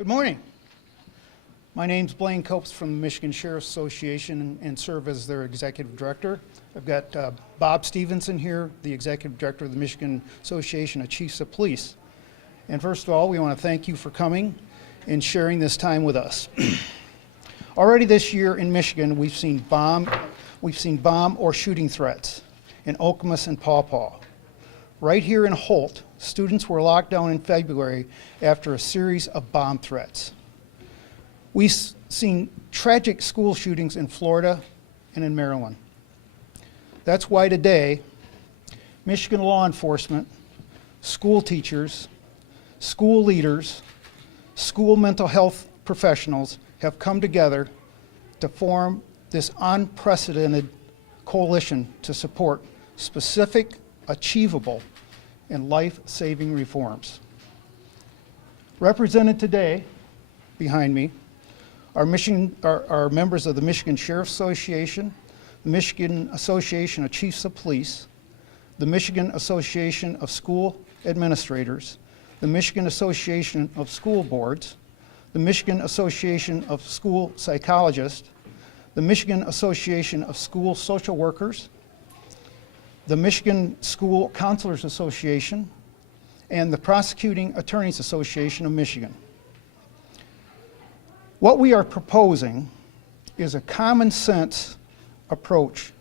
Good morning. My name's Blaine Copes from the Michigan Sheriff's Association and serve as their executive director. I've got Bob Stevenson here, the executive director of the Michigan Association of Chiefs of Police. And first of all, we want to thank you for coming and sharing this time with us. Already this year in Michigan, we've seen bomb or shooting threats in Okemos and Paw Paw. Right here in Holt, students were locked down in February after a series of bomb threats. We've seen tragic school shootings in Florida and in Maryland. That's why today, Michigan law enforcement, school teachers, school leaders, school mental health professionals have come together to form this unprecedented coalition to support specific, achievable, and life-saving reforms. Represented today, behind me, are members of the Michigan Sheriff's Association, the Michigan Association of Chiefs of Police, the Michigan Association of School Administrators, the Michigan Association of School Boards, the Michigan Association of School Psychologists, the Michigan Association of School Social Workers, the Michigan School Counselors Association, and the Prosecuting Attorneys Association of Michigan. What we are proposing is a common sense approach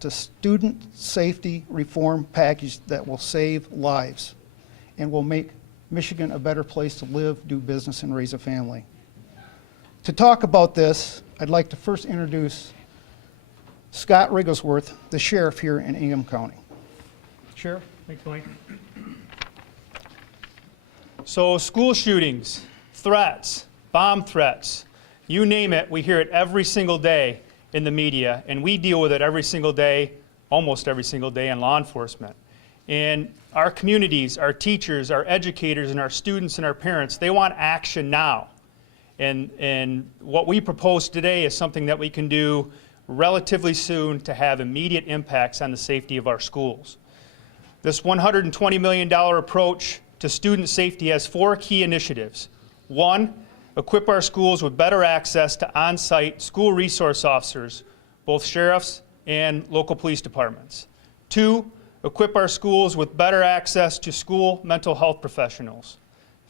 to student safety reform package that will save lives and will make Michigan a better place to live, do business, and raise a family. To talk about this, I'd like to first introduce Scott Rigglesworth, the sheriff here in Ingham County. Sheriff? Thanks, Mike. So school shootings, threats, bomb threats, you name it, we hear it every single day in the media, and we deal with it every single day, almost every single day in law enforcement. And our communities, our teachers, our educators, and our students and our parents, they want action now. And what we propose today is something that we can do relatively soon to have immediate impacts on the safety of our schools. This $120 million approach to student safety has 4 key initiatives. 1, equip our schools with better access to on-site school resource officers, both sheriffs and local police departments. 2, equip our schools with better access to school mental health professionals.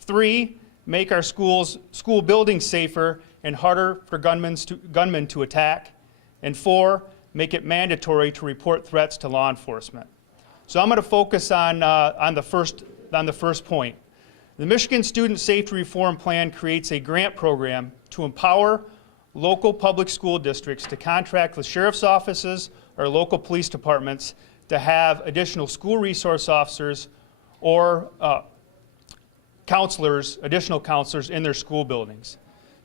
3, make our school buildings safer and harder for gunmen to attack. And 4, make it mandatory to report threats to law enforcement. So I'm going to focus on the first point. The Michigan Student Safety Reform Plan creates a grant program to empower local public school districts to contract with sheriff's offices or local police departments to have additional school resource officers or additional counselors in their school buildings.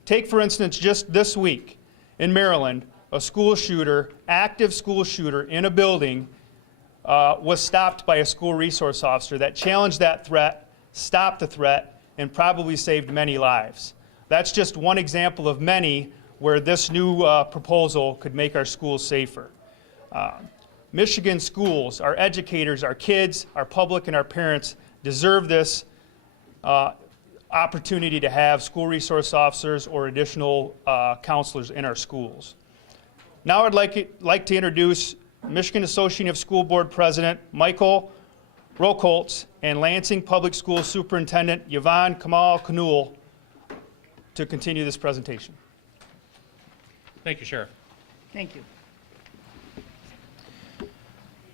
Take, for instance, just this week in Maryland, a school shooter, active school shooter in a building was stopped by a school resource officer that challenged that threat, stopped the threat, and probably saved many lives. That's just one example of many where this new proposal could make our schools safer. Michigan schools, our educators, our kids, our public, and our parents deserve this opportunity to have school resource officers or additional counselors in our schools. Now I'd like to introduce Michigan Association of School Board President Michael Rokoltz and Lansing Public School Superintendent Yvonne Kamal Kanul to continue this presentation. Thank you, Sheriff. Thank you.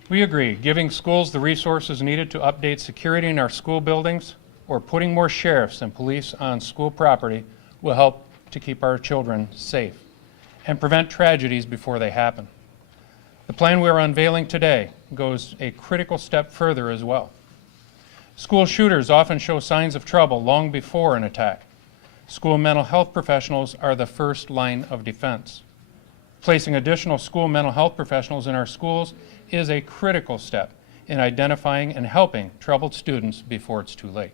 We agree, giving schools the resources needed to update security in our school buildings or putting more sheriffs and police on school property will help to keep our children safe and prevent tragedies before they happen. The plan we are unveiling today goes a critical step further as well. School shooters often show signs of trouble long before an attack. School mental health professionals are the first line of defense. Placing additional school mental health professionals in our schools is a critical step in identifying and helping troubled students before it's too late.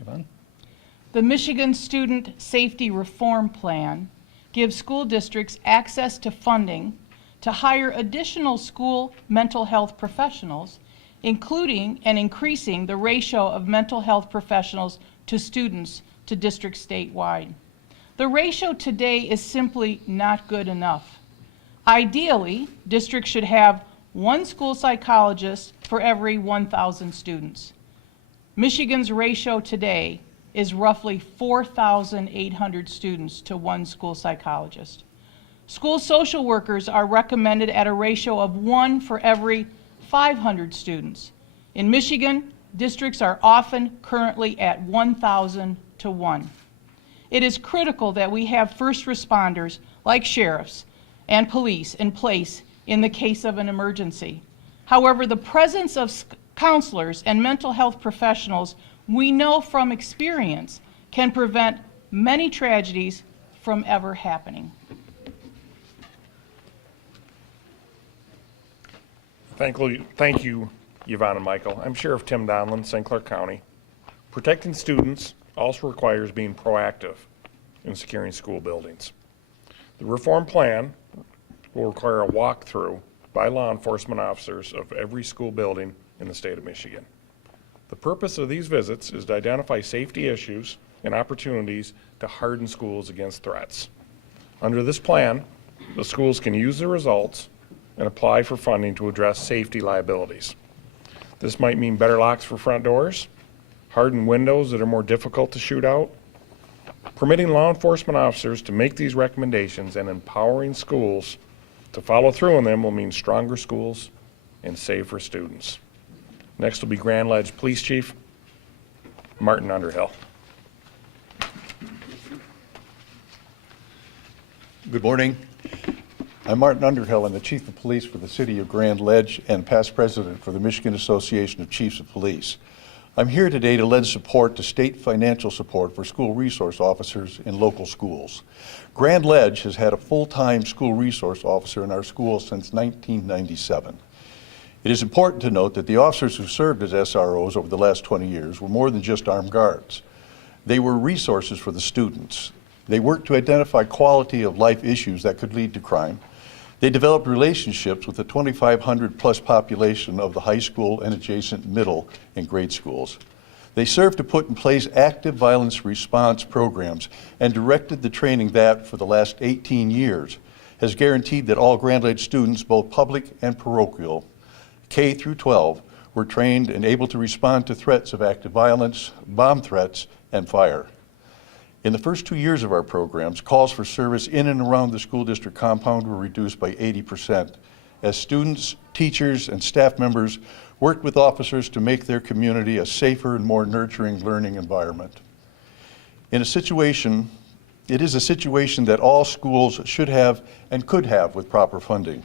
Yvonne? The Michigan Student Safety Reform Plan gives school districts access to funding to hire additional school mental health professionals, including and increasing the ratio of mental health professionals to students to districts statewide. The ratio today is simply not good enough. Ideally, districts should have one school psychologist for every 1,000 students. Michigan's ratio today is roughly 4,800 students to one school psychologist. School social workers are recommended at a ratio of 1 for every 500 students. In Michigan, districts are often currently at 1,000 to 1. It is critical that we have first responders like sheriffs and police in place in the case of an emergency. However, the presence of counselors and mental health professionals, we know from experience, can prevent many tragedies from ever happening. Thank you, Yvonne and Michael. I'm Sheriff Tim Donlin, St. Clair County. Protecting students also requires being proactive in securing school buildings. The reform plan will require a walkthrough by law enforcement officers of every school building in the state of Michigan. The purpose of these visits is to identify safety issues and opportunities to harden schools against threats. Under this plan, the schools can use the results and apply for funding to address safety liabilities. This might mean better locks for front doors, hardened windows that are more difficult to shoot out. Permitting law enforcement officers to make these recommendations and empowering schools to follow through on them will mean stronger schools and safer students. Next will be Grand Ledge Police Chief Martin Underhill. Good morning. I'm Martin Underhill. I'm the Chief of Police for the City of Grand Ledge and past President for the Michigan Association of Chiefs of Police. I'm here today to lend support to state financial support for school resource officers in local schools. Grand Ledge has had a full-time school resource officer in our schools since 1997. It is important to note that the officers who served as SROs over the last 20 years were more than just armed guards. They were resources for the students. They worked to identify quality of life issues that could lead to crime. They developed relationships with the 2,500 plus population of the high school and adjacent middle and grade schools. They served to put in place active violence response programs and directed the training that, for the last 18 years, has guaranteed that all Grand Ledge students, both public and parochial, K through 12, were trained and able to respond to threats of active violence, bomb threats, and fire. In the first 2 years of our programs, calls for service in and around the school district compound were reduced by 80% as students, teachers, and staff members worked with officers to make their community a safer and more nurturing learning environment. It is a situation that all schools should have and could have with proper funding.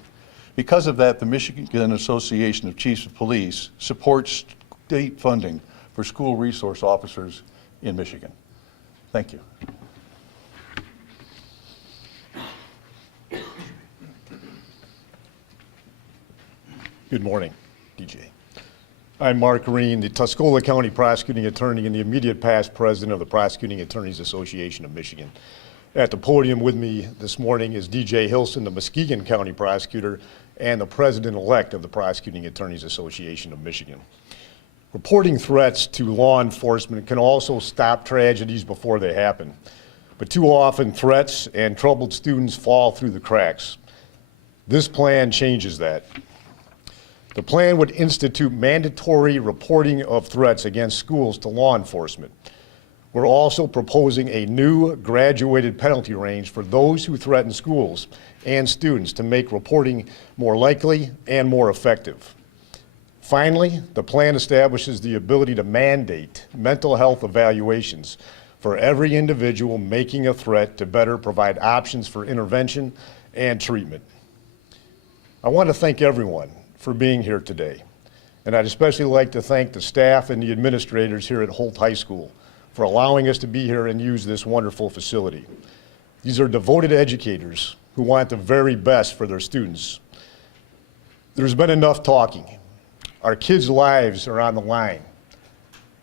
Because of that, the Michigan Association of Chiefs of Police supports state funding for school resource officers in Michigan. Thank you. Good morning, DJ. I'm Mark Green, the Tuscola County Prosecuting Attorney and the immediate past president of the Prosecuting Attorneys Association of Michigan. At the podium with me this morning is DJ Hilson, the Muskegon County Prosecutor and the President-elect of the Prosecuting Attorneys Association of Michigan. Reporting threats to law enforcement can also stop tragedies before they happen. But too often, threats and troubled students fall through the cracks. This plan changes that. The plan would institute mandatory reporting of threats against schools to law enforcement. We're also proposing a new graduated penalty range for those who threaten schools and students to make reporting more likely and more effective. Finally, the plan establishes the ability to mandate mental health evaluations for every individual making a threat to better provide options for intervention and treatment. I want to thank everyone for being here today, and I'd especially like to thank the staff and the administrators here at Holt High School for allowing us to be here and use this wonderful facility. These are devoted educators who want the very best for their students. There's been enough talking. Our kids' lives are on the line.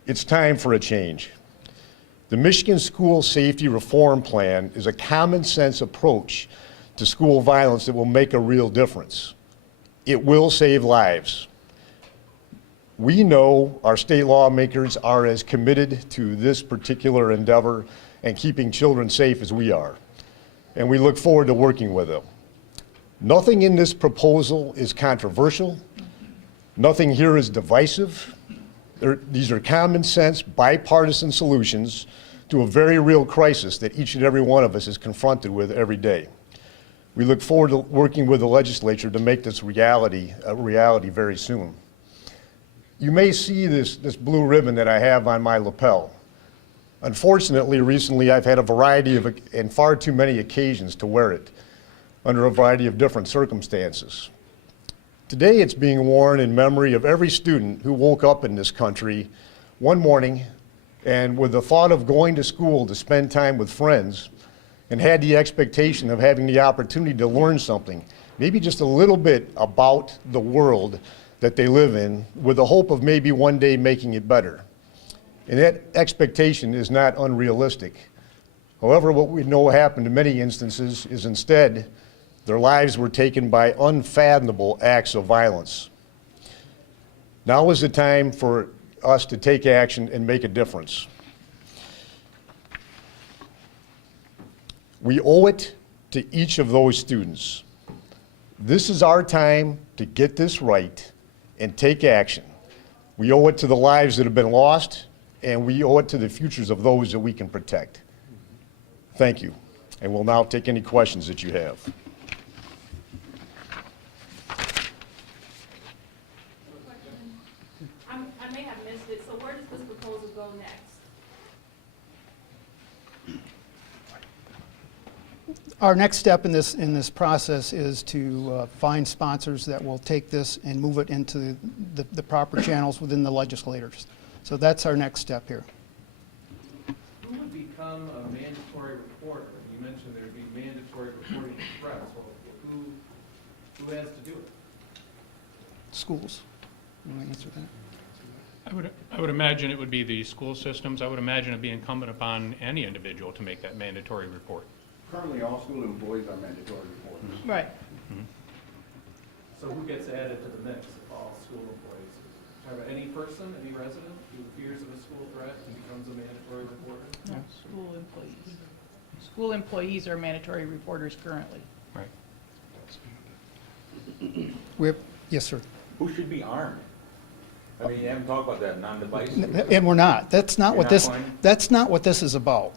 It's time for a change. The Michigan School Safety Reform Plan is a common sense approach to school violence that will make a real difference. It will save lives. We know our state lawmakers are as committed to this particular endeavor and keeping children safe as we are, and we look forward to working with them. Nothing in this proposal is controversial. Nothing here is divisive. These are common sense, bipartisan solutions to a very real crisis that each and every one of us is confronted with every day. We look forward to working with the legislature to make this a reality very soon. You may see this blue ribbon that I have on my lapel. Unfortunately, recently I've had a variety of, and far too many occasions to wear it under a variety of different circumstances. Today it's being worn in memory of every student who woke up in this country one morning and with the thought of going to school to spend time with friends and had the expectation of having the opportunity to learn something, maybe just a little bit about the world that they live in, with the hope of maybe one day making it better. And that expectation is not unrealistic. However, what we know happened in many instances is instead their lives were taken by unfathomable acts of violence. Now is the time for us to take action and make a difference. We owe it to each of those students. This is our time to get this right and take action. We owe it to the lives that have been lost, and we owe it to the futures of those that we can protect. Thank you, and we'll now take any questions that you have. I may have missed it, so where does this proposal go next? Our next step in this process is to find sponsors that will take this and move it into the proper channels within the legislators. So that's our next step here. Who would become a mandatory reporter? You mentioned there'd be mandatory reporting of threats. Well, who has to do it? Schools. You want to answer that? I would imagine it would be the school systems. I would imagine it'd be incumbent upon any individual to make that mandatory report. Currently, all school employees are mandatory reporters. Right. So who gets added to the mix of all school employees? Have any person, any resident who fears of a school threat and becomes a mandatory reporter? No, school employees. School employees are mandatory reporters currently. Right. Yes, sir. Who should be armed? I mean, you haven't talked about that, non-divisive. And we're not. That's not You're what not this. going? That's not what this is about.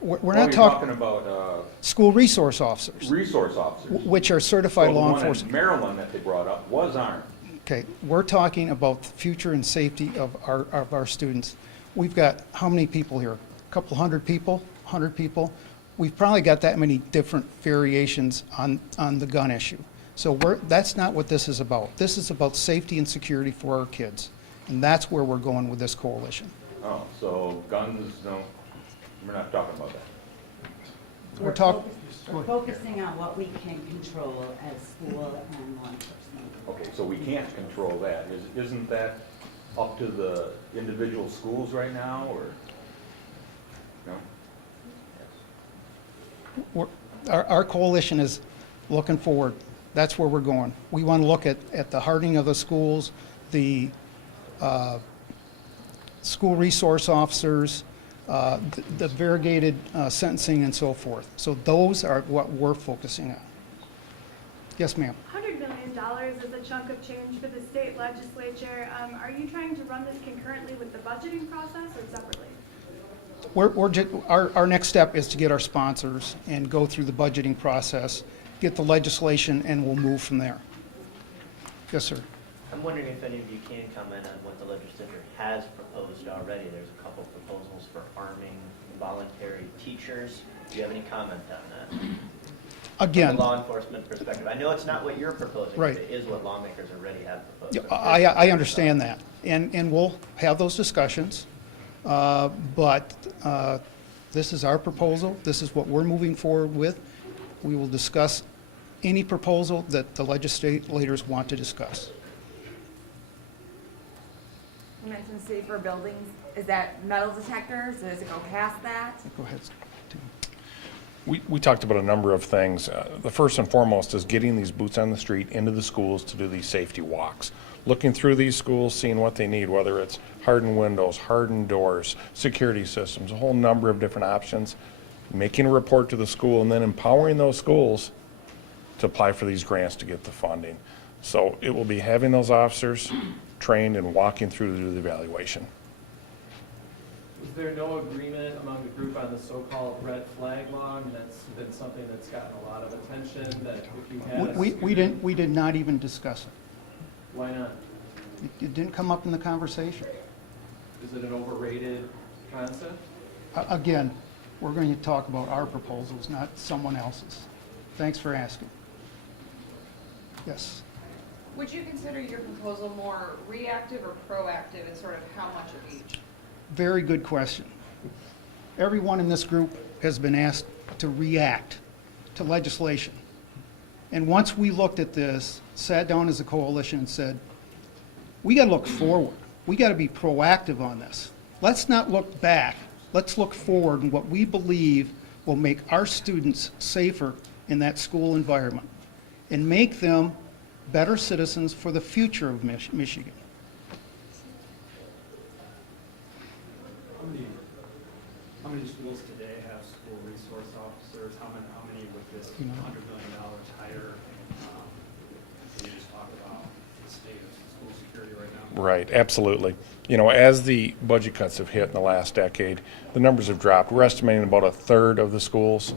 We're Oh, not you're talking talking about school resource officers, resource officers. which are certified So the law one in enforcement. Maryland that they brought up was armed. Okay, we're talking about the future and safety of our students. We've got how many people here? A couple hundred people? 100 people? We've probably got that many different variations on the gun issue. So that's not what this is about. This is about safety and security for our kids. And that's where we're going with this coalition. Oh, so guns don't, we're not talking about that. We're talking, We're focusing on what we can control as school and law enforcement. Okay, so we can't control that. Isn't that up to the individual schools right now, or? No? our coalition is looking forward. That's where we're going. We want to look at the hardening of the schools, the school resource officers, the variegated sentencing and so forth. So those are what we're focusing on. Yes, ma'am. $100 million is a chunk of change for the state legislature. Are you trying to run this concurrently with the budgeting process or separately? Our next step is to get our sponsors and go through the budgeting process, get the legislation, and we'll move from there. Yes, sir. I'm wondering if any of you can comment on what the legislature has proposed already. There's a couple proposals for arming voluntary teachers. Do you have any comment on that? Again, From a law enforcement perspective. I know it's not what you're proposing, Right. but it is what lawmakers already have proposed. yeah, I understand that, and we'll have those discussions. But this is our proposal. This is what we're moving forward with. We will discuss any proposal that the legislators want to discuss. You mentioned safer buildings. Is that metal detectors? Does it go past that? Go ahead. We talked about a number of things. The first and foremost is getting these boots on the street into the schools to do these safety walks. Looking through these schools, seeing what they need, whether it's hardened windows, hardened doors, security systems, a whole number of different options. Making a report to the school and then empowering those schools to apply for these grants to get the funding. So it will be having those officers trained and walking through to do the evaluation. Was there no agreement among the group on the so-called red flag law? And that's been something that's gotten a lot of attention, that if you had a We did not even discuss it. Why not? It didn't come up in the conversation. Is it an overrated concept? Again, we're going to talk about our proposals, not someone else's. Thanks for asking. Yes. Would you consider your proposal more reactive or proactive, and sort of how much of each? Very good question. Everyone in this group has been asked to react to legislation. And once we looked at this, sat down as a coalition and said, we got to look forward. We got to be proactive on this. Let's not look back. Let's look forward in what we believe will make our students safer in that school environment and make them better citizens for the future of Michigan. How many schools today have school resource officers? How many with this $100 million higher? Can you just talk about the state of school security right now? Right, absolutely. You know, as the budget cuts have hit in the last decade, the numbers have dropped. We're estimating about a third of the schools,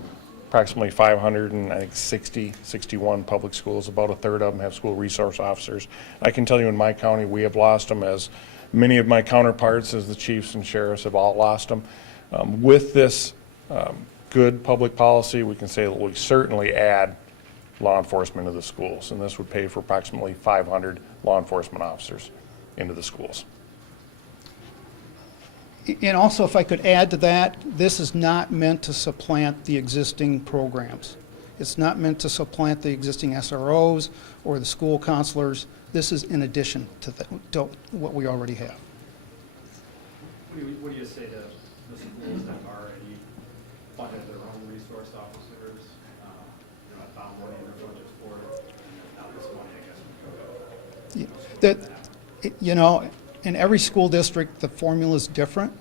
approximately 61 public schools, about a third of them have school resource officers. I can tell you in my county, we have lost them, as many of my counterparts as the chiefs and sheriffs have all lost them. With this good public policy, we can say that we certainly add law enforcement to the schools, and this would pay for approximately 500 law enforcement officers into the schools. And also, if I could add to that, this is not meant to supplant the existing programs. It's not meant to supplant the existing SROs or the school counselors. This is in addition to what we already have. What do you say to the schools that already funded their own resource officers? I found money in their budgets for it, and now this money, I guess, You know, in every school district, the formula is different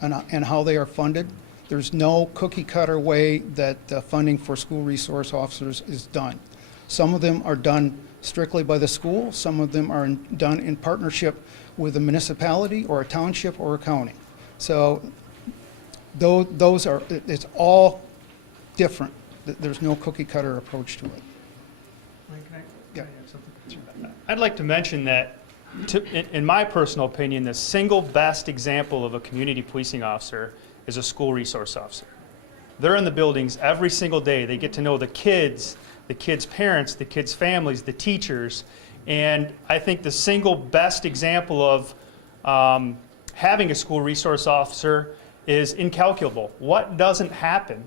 and how they are funded. There's no cookie cutter way that funding for school resource officers is done. Some of them are done strictly by the school. Some of them are done in partnership with a municipality or a township or a county. So those are, it's all different. There's no cookie cutter approach to it. Yeah. I'd like to mention that, in my personal opinion, the single best example of a community policing officer is a school resource officer. They're in the buildings every single day. They get to know the kids' parents, the kids' families, the teachers. And I think the single best example of having a school resource officer is incalculable. What doesn't happen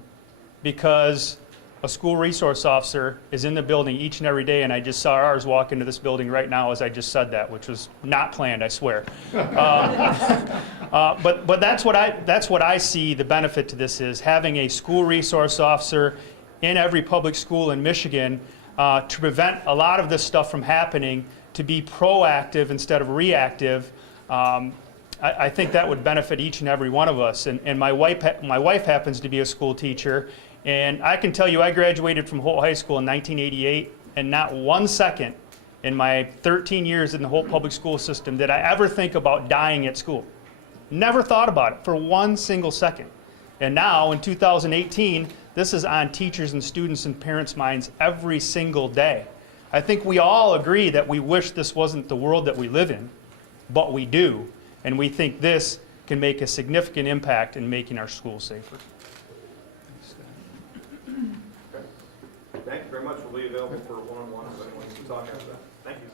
because a school resource officer is in the building each and every day, and I just saw ours walk into this building right now as I just said that, which was not planned, I swear. But that's what I see the benefit to this is, having a school resource officer in every public school in Michigan to prevent a lot of this stuff from happening, to be proactive instead of reactive. I think that would benefit each and every one of us. And my wife happens to be a school teacher. And I can tell you, I graduated from Holt High School in 1988, and not 1 second in my 13 years in the Holt public school system did I ever think about dying at school. Never thought about it for 1 single second. And now, in 2018, this is on teachers and students and parents' minds every single day. I think we all agree that we wish this wasn't the world that we live in, but we do. And we think this can make a significant impact in making our schools safer. Thank you very much. We'll be available for one-on-one if anyone wants to talk after that. Thank you.